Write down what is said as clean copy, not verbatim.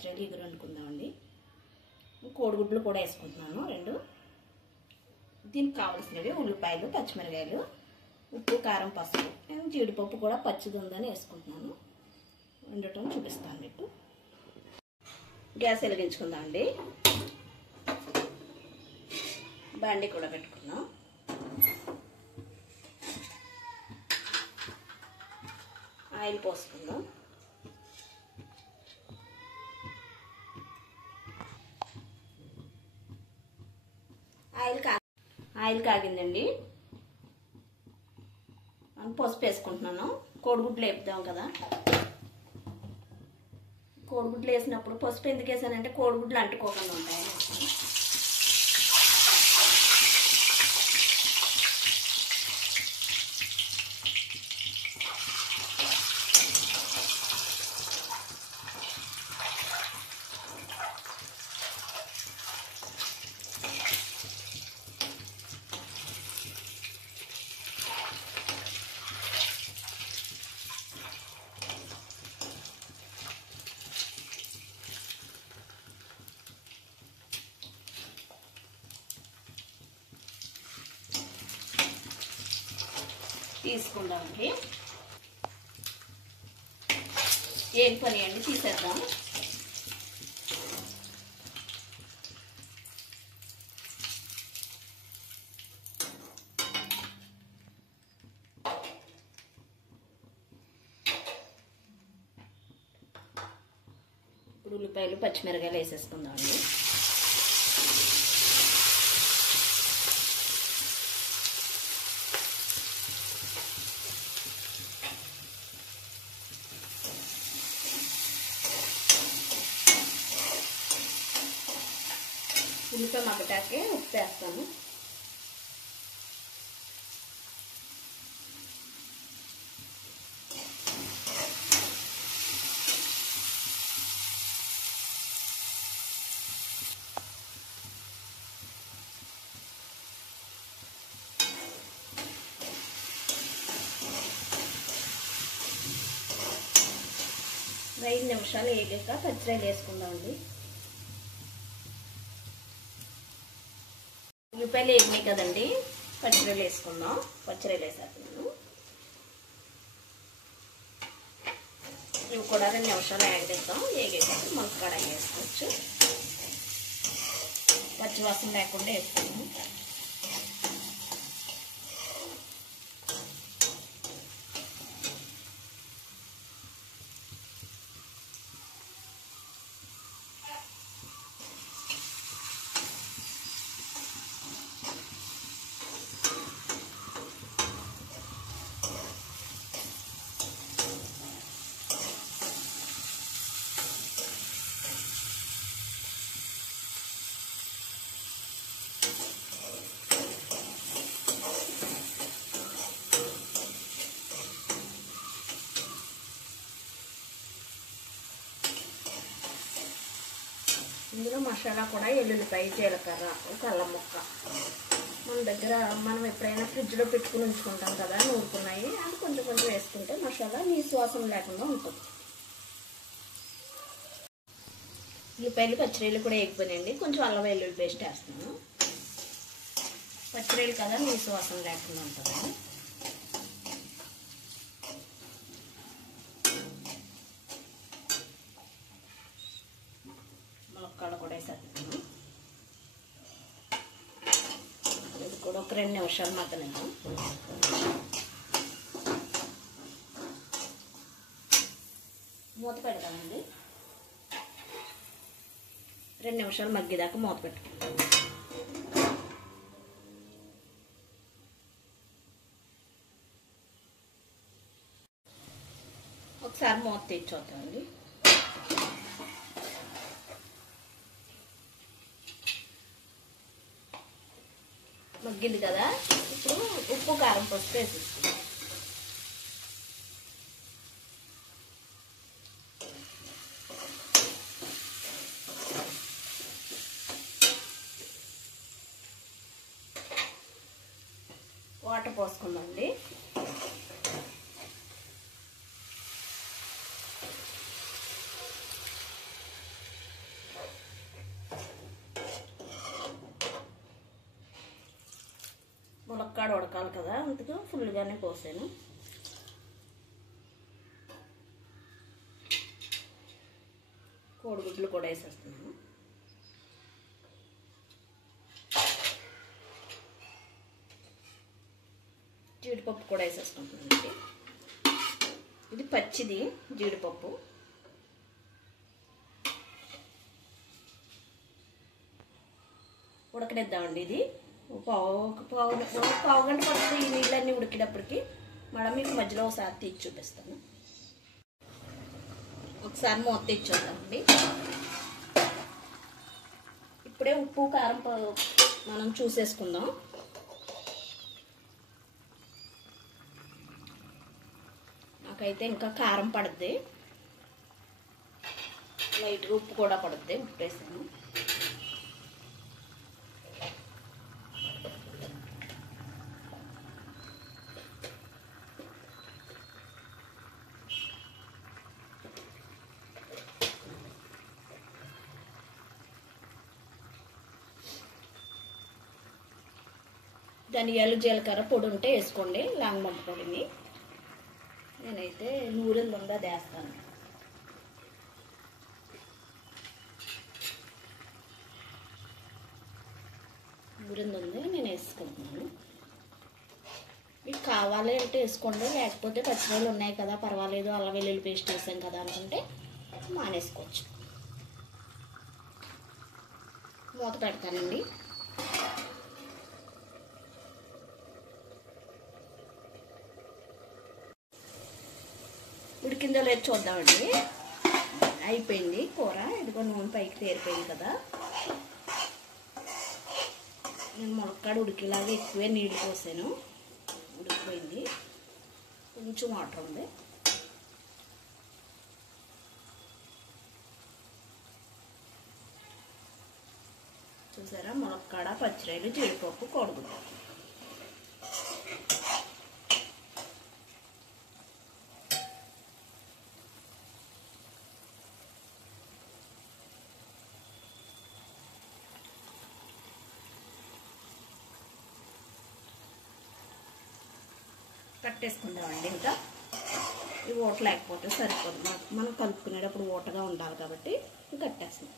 పచ్చిరొయ్యలు ఎగురు వండుకుందామండి. కోడిగుడ్లు కూడా వేసుకుంటున్నాను 2. దీనికి కావాల్సినవి ఉల్లిపాయలు, పచ్చిమిరకాయలు, ఉప్పు, కారం, పసుపు. నేను జీడిపప్పు కూడా పచ్చిది ఉందని వేసుకుంటున్నాను. వండటం చూపిస్తాను మీకు. గ్యాస్ వెలిగించుకుందామండి. బాండి కూడా పెట్టుకుందాం. ఆయిల్ పోసుకుందాం. ఆయిల్ కాగిందండి. పసుపు వేసుకుంటున్నాను. కోడిగుడ్లు వేపుదాం కదా. కోడిగుడ్లు వేసినప్పుడు పసుపు ఎందుకు వేసానంటే కోడిగుడ్లు అంటుకోకుండా ఉంటాయి. తీసుకుందామండి. ఏం పని అండి, తీసేద్దాం. ఇప్పుడు ఉల్లిపాయలు, పచ్చిమిరకాయలు వేసేసుకుందామండి. ఉల్లిపాయ మగ్గటాకే ఉప్పు వేస్తాను. ఒక 5 నిమిషాలు వేగాక పచ్చిరొయ్యలు వేసుకుందామండి. ఉల్లిపాయలు వేగినాయి కదండి, పచ్చిరొయ్యలు వేసుకుందాం. పచ్చిరొయ్యలు వేసేస్తున్నాను. ఇవి కూడా 2 నిమిషాలు వేగేద్దాం. వేగేసి మనకు కడాయి వేసుకోవచ్చు. పచ్చివాసన లేకుండా వేసుకుందాం. ఇందులో మసాలా కూడా ఎల్లుల్లిపాయ, జీలకర్ర, ఒక అల్లం ముక్క. మన దగ్గర మనం ఎప్పుడైనా ఫ్రిడ్జ్లో పెట్టుకుని ఉంచుకుంటాం కదా, నూరుకున్నాయి. అది కొంచెం కొంచెం వేసుకుంటే మసాలా నీసు వాసన లేకుండా ఉంటుంది. ఉల్లిపాయలు, పచ్చిరొయ్యలు కూడా వేగిపోయినాయండి. కొంచెం అల్లం వెల్లుల్లి పేస్ట్ వేస్తున్నాను. పచ్చిరొయ్యలు కదా, నీసు వాసన లేకుండా ఉంటుంది. ములక్కాడ కూడా వేసేస్తున్నాను. ఇది కూడా ఒక 2 నిమిషాలు మగ్గనిద్దాం. మూత పెడతామండి. 2 నిమిషాలు మగ్గేదాకా మూత పెట్టుకుంటాం. ఒకసారి మూత తీసి చూద్దామండి. మగ్గింది కదా. ఇప్పుడు ఉప్పు, కారం, పసుపు వేసేసుకుందాం. వాటర్ పోసుకుందామండి. అంతకు ఫుల్గానే పోసాను. కోడిగుడ్లు కూడా వేసేస్తున్నాను. జీడిపప్పు కూడా వేసేసుకుంటున్నానండి. ఇది పచ్చిది జీడిపప్పు. ఉడకనిద్దామండి. ఇది పావు గంట పడుతుంది ఈ నీళ్ళన్నీ ఉడికేటప్పటికి. మళ్ళీ మీకు మధ్యలో ఒకసారి తీసి చూపిస్తాను. ఒకసారి మూత తీసి చూద్దామండి. ఇప్పుడే ఉప్పు కారం మనం చూసేసుకుందాం. నాకైతే ఇంకా కారం పడుద్ది, లైట్గా ఉప్పు కూడా పడుద్ది. ఉప్పు వేసాను. ధనియాలు జీలకర్ర పొడి ఉంటే వేసుకోండి, లాంగమంట పొడిని. నేనైతే నూనెలు ఉందా వేస్తాను. నూనెలు ఉంది నేను వేసుకుంటున్నాను. మీకు కావాలి అంటే వేసుకోండి, లేకపోతే పచ్చిమిరపకాయలు ఉన్నాయి కదా పర్వాలేదు, అల్లం వెల్లుల్లి పేస్ట్ వేసాం కదా అనుకుంటే మానేసుకోవచ్చు. మూత పెడతానండి. ఉడికిందో లేదు చూద్దామండి. అయిపోయింది కూర. ఇదిగో నూనె పైకి తేరిపోయింది కదా. నేను మునక్కాడ ఉడికేలాగా ఎక్కువే నీళ్ళు పోసాను. ఉడికిపోయింది. కొంచెం వాటర్ ఉంది. చూసారా, మునక్కాడ పచ్చిరాయలు జీడిపప్పు కోడిగుడ్డు. కట్టేసుకుందామండి. ఇంకా ఈ ఓట లేకపోతే సరిపోదు. మనం కలుపుకునేటప్పుడు ఓటగా ఉండాలి కాబట్టి కట్టేస్తాం.